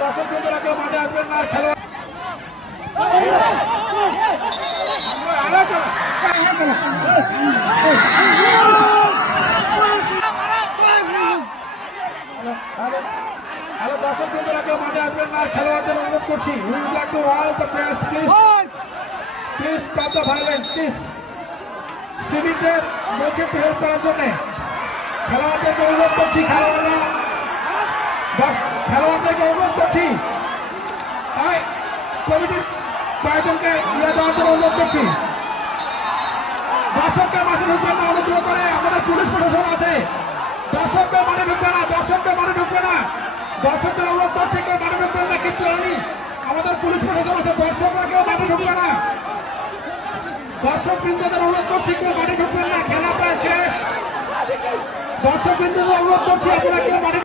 দর্শক বন্ধুরা কেউ মাঠে আসবেন না, খেলোয়াড় দর্শক বন্ধুরা কেউ মাঠে আসবেন না, খেলোয়াড়দের অনুরোধ করছি, please stop the violence, please সিভিকদের মুখে প্রয়োগ করার জন্য খেলোয়াড়দেরকে অনুরোধ করছি, খেলোয়াড়দেরকে অনুরোধ করছি, তাই কমিটির কয়েকজনকে নিয়ে যাওয়ার জন্য অনুরোধ করছি। দর্শককে মাঠে ঢুকবেন না, অনুগ্রহ করে, আমাদের পুলিশ প্রশাসন আছে, দর্শককে মাঠে ঢুকবে না, দর্শককে মাঠে ঢুকবে না, দর্শকদের অনুরোধ করছে কেউ মাঠে ঢুকবেন না, কিচ্ছু হয়নি, আমাদের পুলিশ প্রশাসন আছে, দর্শকরা কেউ মাঠে ঢুকবে না, দর্শক বৃন্দদের অনুরোধ করছি কেউ মাঠে ঢুকবেন না, খেলা প্রায় শেষ, দর্শক বৃন্দদের অনুরোধ করছি আপনারা কেউ মাঠে